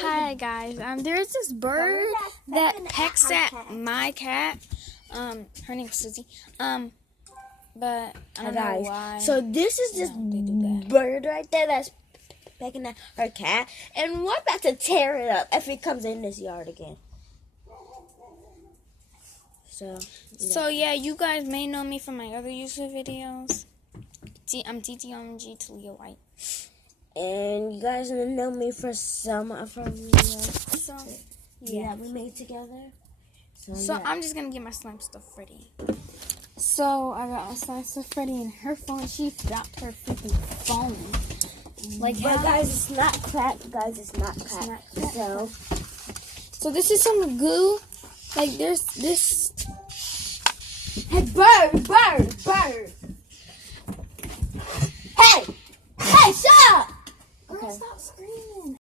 Hi guys. There's this bird that pecks at my cat. Her name's Susie. But I don't know why. So this is this bird right there that's pecking at her cat, and we're about to tear it up if it comes in this yard again. So yeah, you guys may know me from my other YouTube videos. I'm TTOMG Talia White. And you guys know me for some of our videos. So yeah, we made together. So yeah. I'm just gonna get my slime stuff ready. So I got my slime stuff ready, and her phone. She dropped her freaking phone. But guys, it's not cracked. Guys, it's not cracked. So this is some goo. Like there's this. Hey, bird! Hey, shut up! Girl, stop screaming.